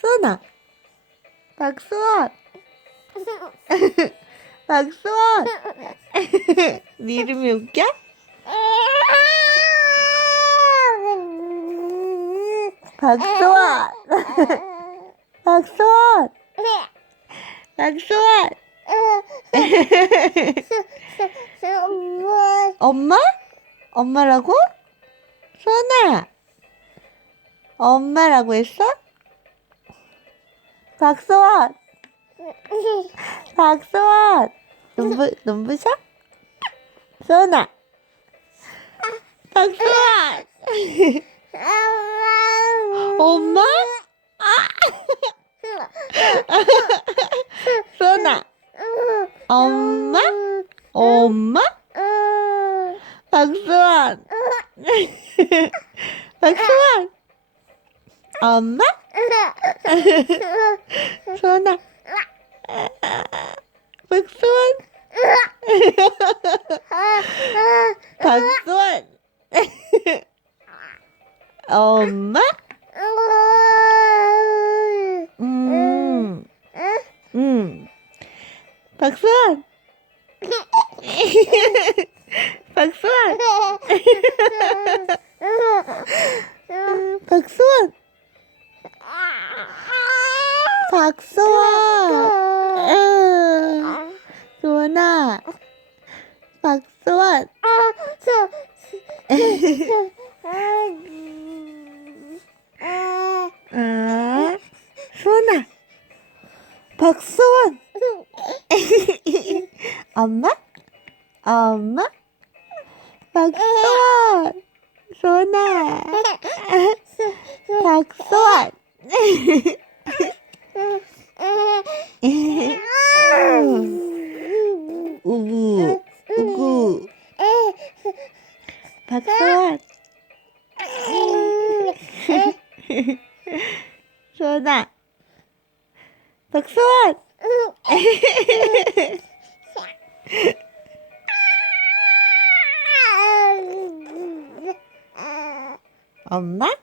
수원아. 박수원. 박수원. 네 이름이 웃겨? 박수원. 박수원. 박수원. 엄마? 엄마라고? 수원아. 엄마라고 했어? 박수원. 박수원. 눈부셔? 수원아. 박수원. 엄마? 수원아. 엄마? 엄마? 박수원. 박수원. 엄마? 수원아. 박수원. 박수원. 엄마? 박수원. 박수원. 박수원. 박수원. 수원아. 박수원. 수원아. 박수원. 엄마? 엄마? 박수원. 수원아. 박수원. 우구. 우구. 박수원. 수원아. 박수원. 엄마?